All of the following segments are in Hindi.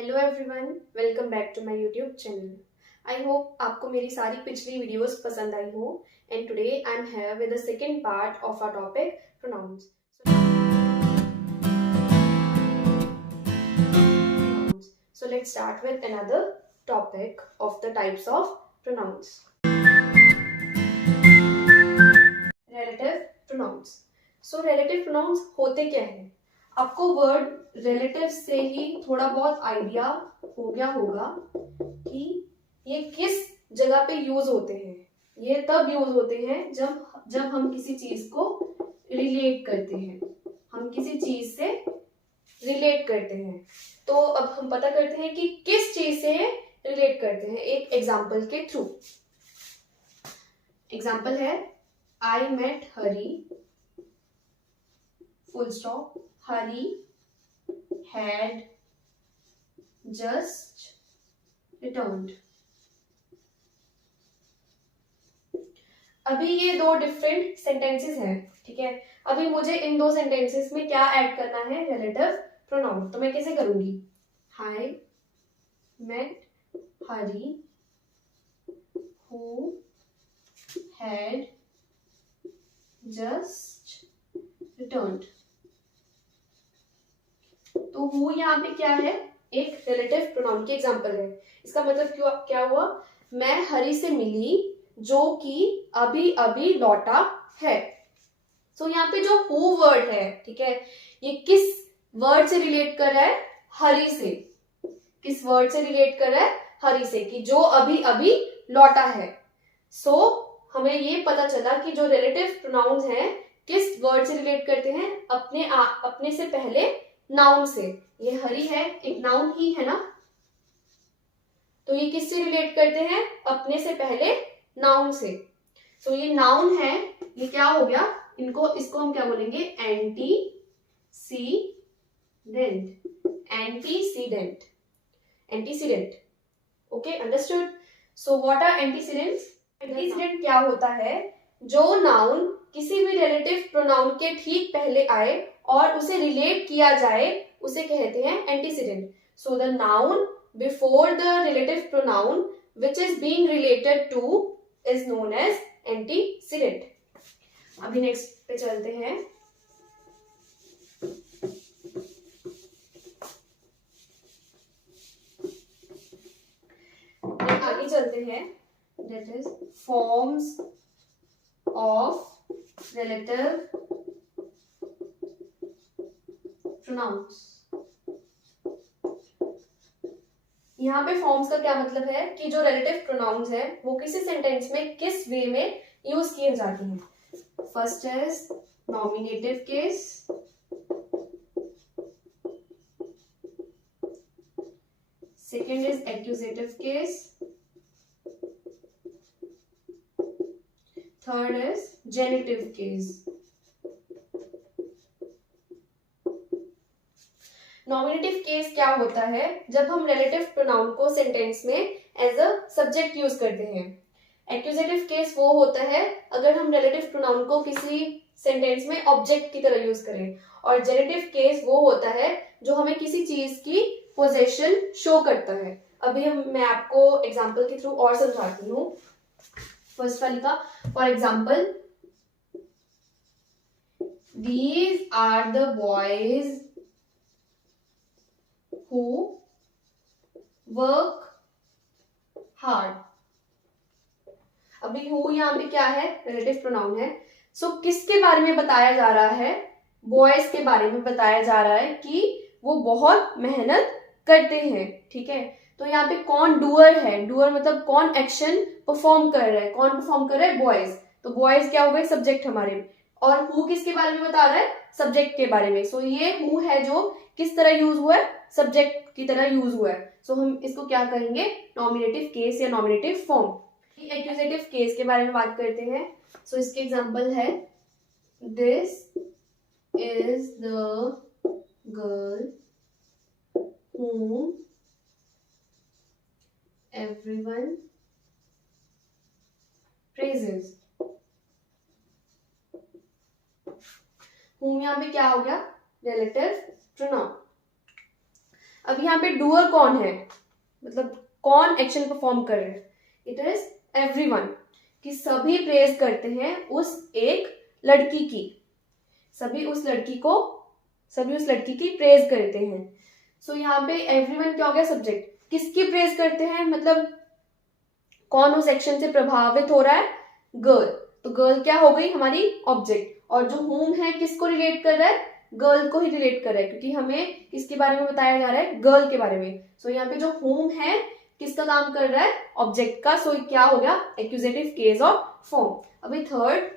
Hello everyone, welcome back to my YouTube channel. I hope आपको मेरी सारी पिछली वीडियोस पसंद आई हो and today I am here with the second part of our topic pronouns. So let's start with another topic of the types of pronouns. Relative pronouns. So relative pronouns होते क्या हैं? आपको वर्ड रिलेटिव से ही थोड़ा बहुत आइडिया हो गया होगा कि ये किस जगह पे यूज होते हैं। ये तब यूज होते हैं जब हम किसी चीज को रिलेट करते हैं, हम किसी चीज से रिलेट करते हैं। तो अब हम पता करते हैं कि किस चीज से रिलेट करते हैं एक एग्जाम्पल के थ्रू। एग्जाम्पल है I met Hari, full stop, Hari had just returned। अभी ये दो डिफरेंट सेंटेंसेस हैं, ठीक है। अभी मुझे इन दो सेंटेंसेस में क्या ऐड करना है, रिलेटिव प्रोनाउन। तो मैं कैसे करूंगी, I met Hari who had just returned. तो हु यहाँ पे क्या है, एक रिलेटिव प्रोनाउन की एग्जांपल है। इसका मतलब क्या हुआ, मैं हरी से मिली जो कि अभी अभी लौटा है। सो यहाँ पे जो हु वर्ड है, ठीक है, ये किस वर्ड से रिलेट कर रहा है, हरी से। किस वर्ड से रिलेट कर रहा है, हरी से, कि जो अभी अभी लौटा है। सो हमें ये पता चला कि जो रिलेटिव प्रोनाउंस हैं किस वर्ड से रिलेट करते हैं, अपने से पहले नाउन से। ये हरी है, एक नाउन ही है ना, तो ये किससे रिलेट करते हैं, अपने से पहले नाउन से। सो ये नाउन है, ये क्या हो गया, इसको हम क्या बोलेंगे, antecedent. Antecedent, antecedent. Okay, understood. So what are antecedents? Antecedent क्या होता है, जो नाउन किसी भी रिलेटिव प्रोनाउन के ठीक पहले आए और उसे रिलेट किया जाए, उसे कहते हैं antecedent. So the noun before the relative pronoun which is being related to is known as antecedent। अभी नेक्स्ट पे चलते हैं। आगे चलते हैं, that is forms of relative pronouns। यहाँ पे फॉर्म्स का क्या मतलब है कि जो रिलेटिव प्रोनाउंस है वो किसी सेंटेंस में किस वे में यूज किए जाते हैं। First is nominative case, second is accusative case, third is genitive case. Nominative case क्या होता है, जब हम रिलेटिव प्रोनाउन को सेंटेंस में एज अ सब्जेक्ट यूज करते हैं। एक्यूजेटिव केस वो होता है अगर हम रिलेटिव प्रोनाउन को किसी सेंटेंस में ऑब्जेक्ट की तरह यूज करें। और जेनेटिव केस वो होता है जो हमें किसी चीज की पोजेशन शो करता है। अभी मैं आपको एग्जाम्पल के थ्रू और समझाती हूँ। फर्स्ट वाली का, for example, these are the boys who work hard। अभी who यहाँ पे क्या है, रिलेटिव प्रोनाउन है। सो किसके बारे में बताया जा रहा है, बॉयज के बारे में बताया जा रहा है कि वो बहुत मेहनत करते हैं, ठीक है। तो यहाँ पे कौन डूअर है, डूअर मतलब कौन एक्शन परफॉर्म कर रहा है, कौन परफॉर्म कर रहा है, बॉयज। तो बॉयज क्या हो गए, सब्जेक्ट हमारे। और हु किसके बारे में बता रहा है, सब्जेक्ट के बारे में। सो ये हु है जो किस तरह यूज हुआ है, सब्जेक्ट की तरह यूज हुआ है। सो हम इसको क्या कहेंगे, नॉमिनेटिव केस या नॉमिनेटिव फॉर्म। एक्यूजेटिव केस के बारे में बात करते हैं। सो इसके एग्जांपल है, this is the girl whom everyone praises। whom यहाँ पे क्या हो गया, रिलेटिव प्रोनाउन। अब यहाँ पे डूअर कौन है, मतलब कौन एक्शन परफॉर्म कर रहे हैं, इट इज एवरीवन, कि सभी प्रेज करते हैं उस एक लड़की की, सभी उस लड़की की प्रेज करते हैं। सो यहाँ पे एवरीवन क्या हो गया सब्जेक्ट, किसकी प्रेज करते हैं, मतलब कौन उस एक्शन से प्रभावित हो रहा है, गर्ल, तो गर्ल क्या हो गई हमारी ऑब्जेक्ट, और जो whom है किसको रिलेट कर रहा है, गर्ल को ही रिलेट कर रहा है, क्योंकि हमें किसके बारे में बताया जा रहा है, गर्ल के बारे में। सो यहाँ पे जो whom है किसका काम कर रहा है, ऑब्जेक्ट का, सो क्या हो गया एक्यूजेटिव केस ऑफ फॉर्म। अभी third,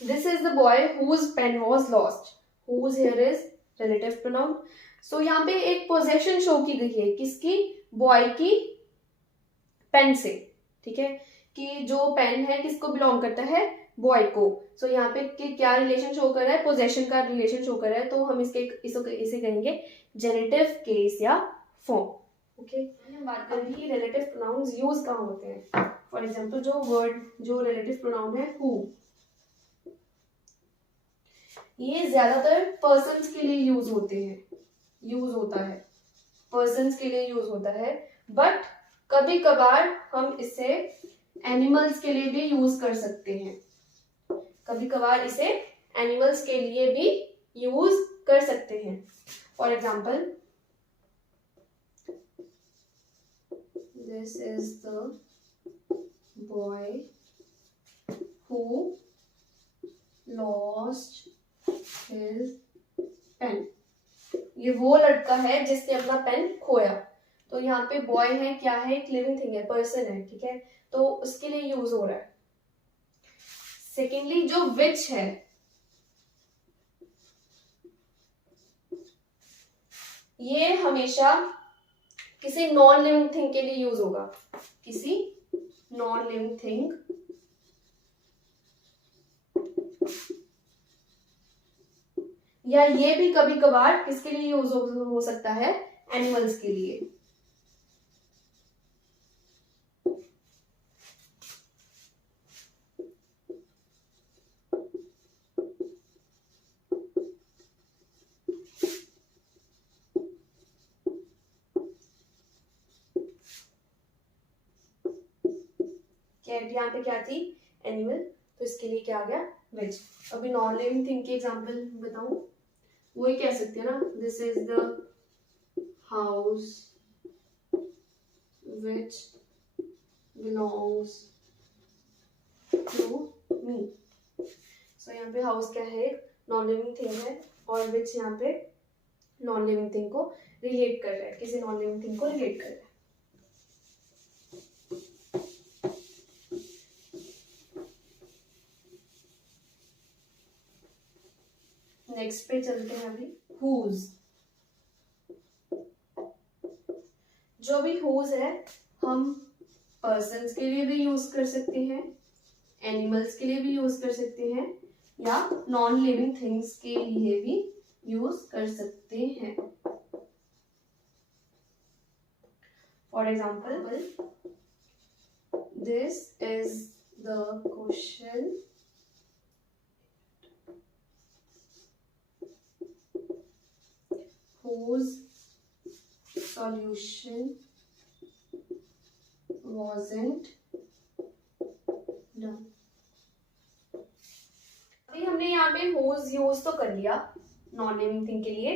this is the boy whose pen was lost, whose here is relative pronoun। so यहाँ पे एक पोजेशन शो की गई है, किसकी, बॉय की पेन से, ठीक है, कि जो पेन है किसको बिलोंग करता है, बॉय को। सो यहाँ पे क्या रिलेशन शो कर रहा है, पोजेशन का रिलेशन शो कर रहा है, तो हम इसे कहेंगे जेनेटिव केस या फॉर्म। ओके, हम बात करें कि रिलेटिव प्रोनाउंस यूज कहाँ होते हैं। फॉर एग्जाम्पल जो रिलेटिव प्रोनाउन है हु, ये ज्यादातर पर्सन्स के लिए यूज होता है, पर्सन्स के लिए यूज होता है, बट कभी कभार हम इसे एनिमल्स के लिए भी यूज कर सकते हैं, for example this is the boy who lost his pen, ये वो लड़का है जिसने अपना पेन खोया। तो यहाँ पे बॉय है, क्या है, एक लिविंग थिंग है, पर्सन है, ठीक है, तो उसके लिए यूज हो रहा है। सेकेंडली जो विच है, ये हमेशा किसी नॉन लिविंग थिंग के लिए यूज होगा, किसी नॉन लिविंग थिंग, या ये भी कभी कभार किसके लिए यूज हो सकता है, एनिमल्स के लिए। यहाँ पे क्या थी, एनिमल, तो इसके लिए क्या आ गया, विच। अभी नॉन लिविंग थिंग के एग्जांपल बताऊं, वही कह सकते हैं ना, this is the house which belongs to me. So यहाँ पे हाउस क्या है, नॉन लिविंग थिंग है, और विच यहाँ पे नॉन लिविंग थिंग को रिलेट कर रहा है, किसी नॉन लिविंग थिंग को रिलेट कर रहा है। नेक्स्ट पे चलते हैं अभी, whose। जो भी whose है हम पर्सन्स के लिए भी यूज कर सकते हैं, एनिमल्स के लिए भी यूज कर सकते हैं, या नॉन लिविंग थिंग्स के लिए भी यूज कर सकते हैं। For example this is the question whose solution wasn't done। अभी हमने यहाँ पे whose यूज तो कर लिया नॉन लिविंग थिंग के लिए,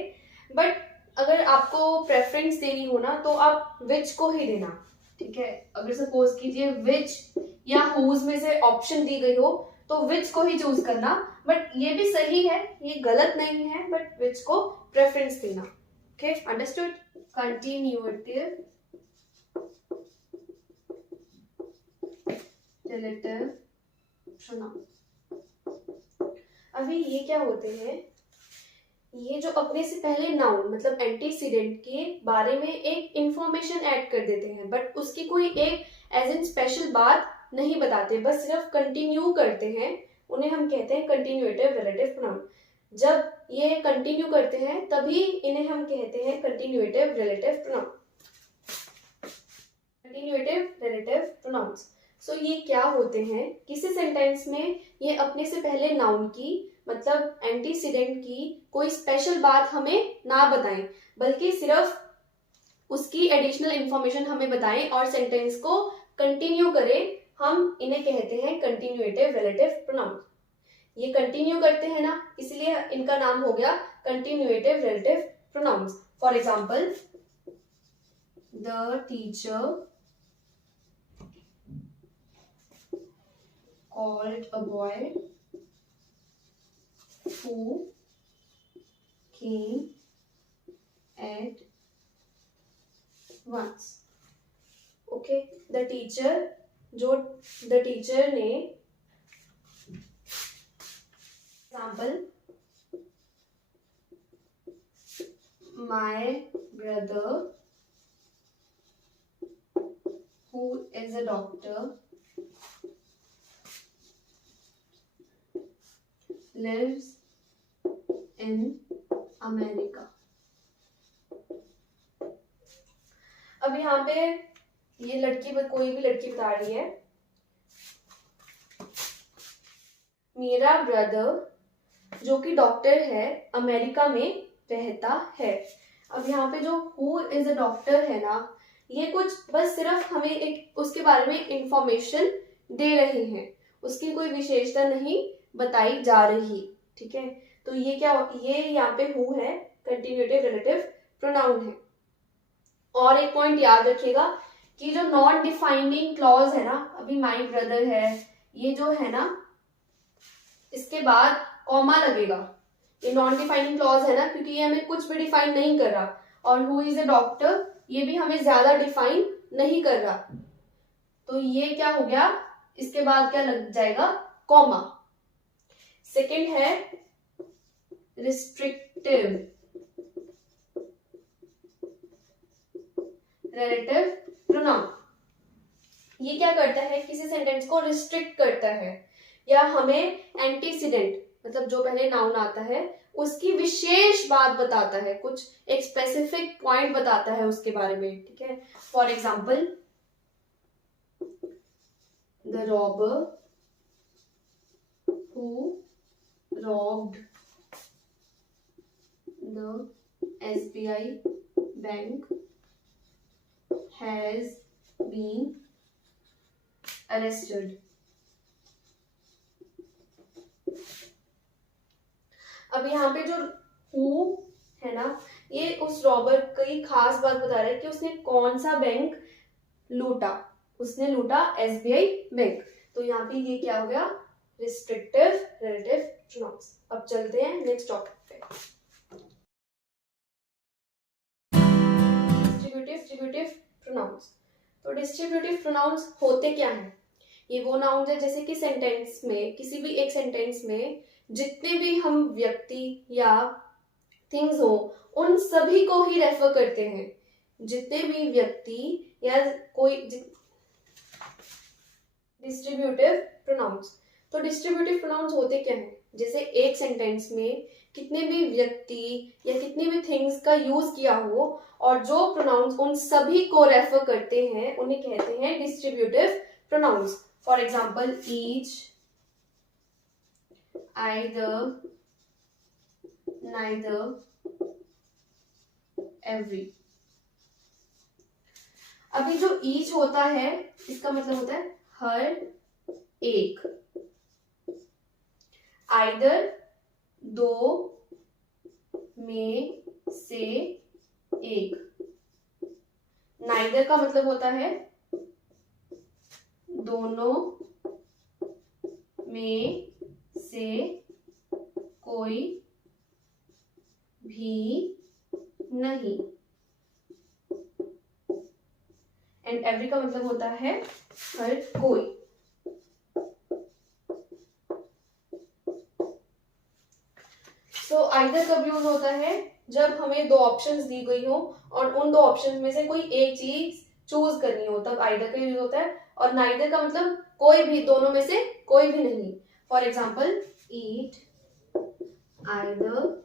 बट अगर आपको प्रेफरेंस देनी हो ना, तो आप which को ही देना, ठीक है। अगर सपोज कीजिए which या whose में से ऑप्शन दी गई हो, तो which को ही चूज करना, बट ये भी सही है, ये गलत नहीं है, बट which को प्रेफरेंस देना। Okay, understood? Continuative relative pronoun। अभी ये क्या होते हैं, ये जो अपने से पहले नाउन मतलब एंटीसीडेंट के बारे में एक इंफॉर्मेशन ऐड कर देते हैं, बट उसकी कोई एक एज इन स्पेशल बात नहीं बताते, बस सिर्फ कंटिन्यू करते हैं, उन्हें हम कहते हैं कंटिन्यूएटिव रिलेटिव प्रोनाउन। जब ये कंटिन्यू करते हैं तभी इन्हें हम कहते हैं continuative relative pronoun. Continuative relative pronouns. So ये क्या होते हैं, किसी सेंटेंस में ये अपने से पहले नाउन की मतलब एंटीसीडेंट की कोई स्पेशल बात हमें ना बताएं, बल्कि सिर्फ उसकी एडिशनल इंफॉर्मेशन हमें बताएं और सेंटेंस को कंटिन्यू करें, हम इन्हें कहते हैं कंटिन्यूएटिव रिलेटिव प्रोनाउन। ये कंटिन्यू करते हैं ना, इसलिए इनका नाम हो गया continuative relative pronouns. For example, the teacher called a boy who came at once. Okay, the teacher ने example, my brother who is a doctor lives in America. अब यहाँ पे ये लड़की कोई भी लड़की बता रही है, मेरा ब्रदर जो कि डॉक्टर है अमेरिका में रहता है। अब यहाँ पे जो हु इज अ डॉक्टर है ना, ये कुछ बस सिर्फ हमें एक उसके बारे में इंफॉर्मेशन दे रहे हैं, उसकी कोई विशेषता नहीं बताई जा रही। ठीक है, तो ये क्या, ये यहाँ पे हु है, कंटिन्यूएटिव रिलेटिव प्रोनाउन है। और एक पॉइंट याद रखिएगा कि जो नॉन डिफाइनिंग क्लॉज है ना, अभी माय ब्रदर है, ये जो है ना इसके बाद कॉमा लगेगा, ये नॉन डिफाइनिंग क्लॉज है ना, क्योंकि ये हमें कुछ भी डिफाइन नहीं कर रहा। और हु इज अ डॉक्टर, ये भी हमें ज्यादा डिफाइन नहीं कर रहा, तो ये क्या हो गया, इसके बाद क्या लग जाएगा, कॉमा। सेकेंड है रिस्ट्रिक्टिव रिलेटिव प्रोनाउन। ये क्या करता है, किसी सेंटेंस को रिस्ट्रिक्ट करता है या हमें एंटीसीडेंट मतलब जो पहले नाउन आता है उसकी विशेष बात बताता है, कुछ एक स्पेसिफिक पॉइंट बताता है उसके बारे में। ठीक है, for example, the robber who robbed the SBI bank has been arrested. अब यहाँ पे जो हु है ना, ये उस रॉबर की खास बात बता रहा है कि उसने कौन सा बैंक लूटा, उसने लूटा SBI बैंक। तो यहाँ पे ये क्या हो गया, रिस्ट्रिक्टिव रिलेटिव प्रोनाउंस। अब चलते हैं नेक्स्ट टॉपिक पे, डिस्ट्रीब्यूटिव प्रोनाउंस। तो डिस्ट्रीब्यूटिव प्रोनाउंस होते क्या हैं, ये वो नाउन्स है जैसे कि सेंटेंस में, किसी भी एक सेंटेंस में जितने भी हम व्यक्ति या थिंग्स हो उन सभी को ही रेफर करते हैं, जितने भी व्यक्ति या कोई डिस्ट्रीब्यूटिव प्रोनाउंस। तो डिस्ट्रीब्यूटिव प्रोनाउंस होते क्या हैं, जैसे एक सेंटेंस में कितने भी व्यक्ति या कितनी भी थिंग्स का यूज किया हो और जो प्रोनाउंस उन सभी को रेफर करते हैं उन्हें कहते हैं distributive pronounce. For example, each, either, neither, every. अभी जो ईच होता है इसका मतलब होता है हर एक, आइदर दो में से एक, नाइदर का मतलब होता है दोनों में से कोई भी नहीं, एंड एवरी का मतलब होता है हर कोई। तो आइदर कब यूज होता है, जब हमें दो ऑप्शंस दी गई हो और उन दो ऑप्शंस में से कोई एक चीज चूज करनी हो, तब आइदर का यूज होता है। और नाइदर का मतलब कोई भी, दोनों में से कोई भी नहीं। For example, eat either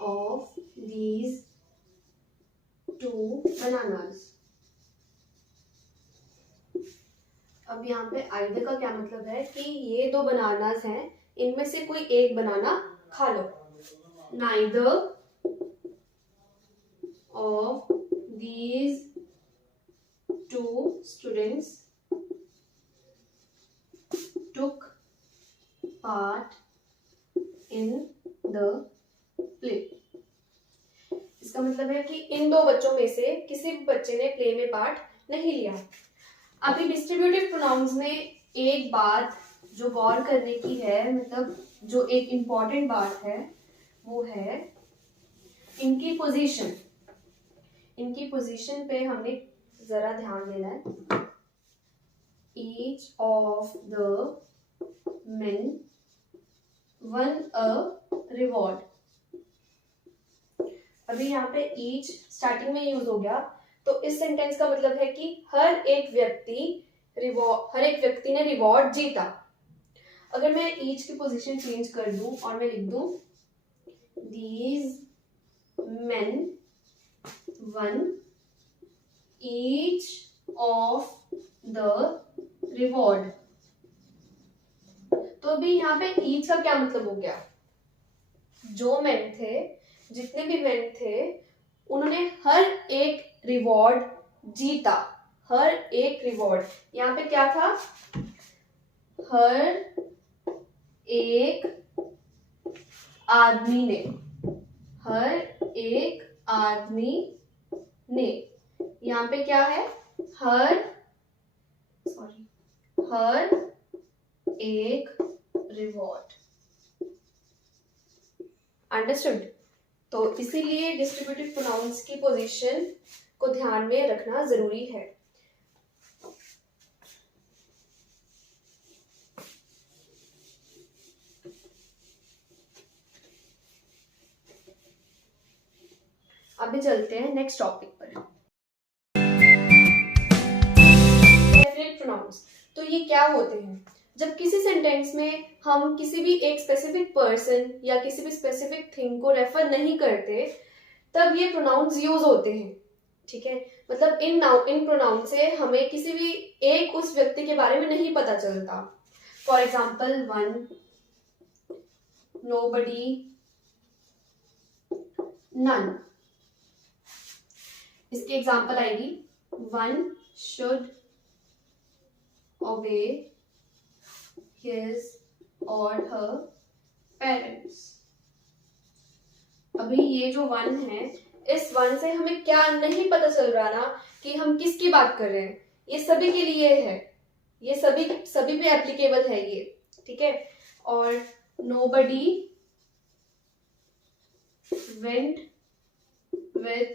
of these two bananas. अब यहाँ पे आइदर का क्या मतलब है कि ये दो बनानास हैं, इनमें से कोई एक बनाना खा लो. Neither of these two students took part in the play. इसका मतलब है कि इन दो बच्चों में से किसी भी बच्चे ने प्ले में पार्ट नहीं लिया. अभी डिस्ट्रीब्यूटिव प्रोनाउंस में एक बात जो गौर करने की है, मतलब जो एक इम्पॉर्टेंट बात है, वो है इनकी पोजीशन. इनकी पोजीशन पे हमने जरा ध्यान देना है. Each of the men won a reward. अभी यहाँ पे ईच स्टार्टिंग में यूज हो गया, तो इस सेंटेंस का मतलब है कि हर एक व्यक्ति ने रिवॉर्ड जीता. अगर मैं ईच की पोजीशन चेंज कर दूं और मैं लिख दूं these men won each of the reward. तो अभी यहाँ पे ईच का क्या मतलब हो गया? जो मैन थे, जितने भी मैन थे, उन्होंने हर एक रिवॉर्ड जीता. हर एक रिवॉर्ड, यहाँ पे क्या था? हर एक आदमी ने. हर एक आदमी ने. यहाँ पे क्या है? हर एक रिवॉर्ड. अंडरस्टूड? तो इसीलिए डिस्ट्रीब्यूटिव प्रोनाउंस की पोजीशन को ध्यान में रखना जरूरी है. अभी चलते हैं नेक्स्ट टॉपिक पर. Definite pronouns. तो ये क्या होते हैं? जब किसी सेंटेंस में हम किसी भी एक स्पेसिफिक पर्सन या किसी भी स्पेसिफिक थिंग को रेफर नहीं करते, तब ये प्रोनाउंस यूज होते हैं. ठीक है, मतलब इन प्रोनाउन से हमें किसी भी एक उस व्यक्ति के बारे में नहीं पता चलता. For example one, nobody, none. इसकी एग्जाम्पल आएगी one should obey his or her parents. अभी ये जो वन है, इस वन से हमें क्या नहीं पता चल रहा ना कि हम किसकी बात कर रहे हैं. ये सभी के लिए है, ये सभी पे एप्लीकेबल है ये. ठीक है. और nobody went with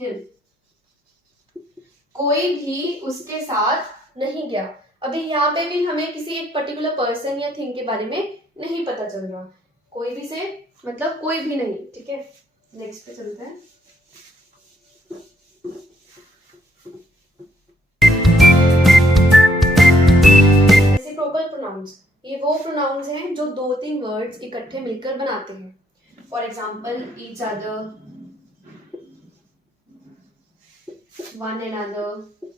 him. कोई भी उसके साथ नहीं गया. अभी यहाँ पे भी हमें किसी एक पर्टिकुलर पर्सन या थिंग के बारे में नहीं पता चल रहा. कोई भी से मतलब कोई भी नहीं. ठीक है, नेक्स्ट पे चलते हैं. Reciprocal pronouns. ये वो प्रोनाउंस हैं जो 2-3 वर्ड्स इकट्ठे मिलकर बनाते हैं. For example each other, one another.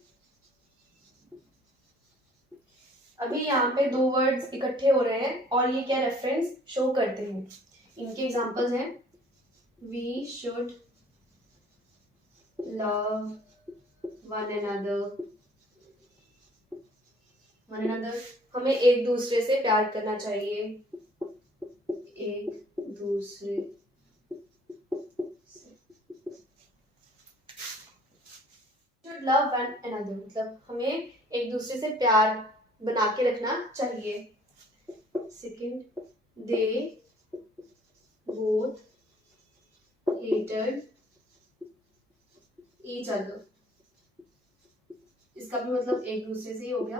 अभी यहाँ पे 2 वर्ड्स इकट्ठे हो रहे हैं और ये क्या रेफरेंस शो करते हैं. इनके एग्जांपल्स हैं we should love one another. हमें एक दूसरे से प्यार करना चाहिए. एक दूसरे से. शुड लव वन अनदर मतलब हमें एक दूसरे से प्यार बना के रखना चाहिए. Second, they both hated each other. इसका भी मतलब एक दूसरे से ही हो गया.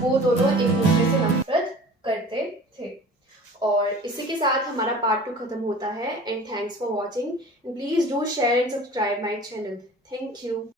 वो दोनों एक दूसरे से नफरत करते थे. और इसी के साथ हमारा पार्ट 2 खत्म होता है. And thanks for watching. Please do share and subscribe my channel. Thank you.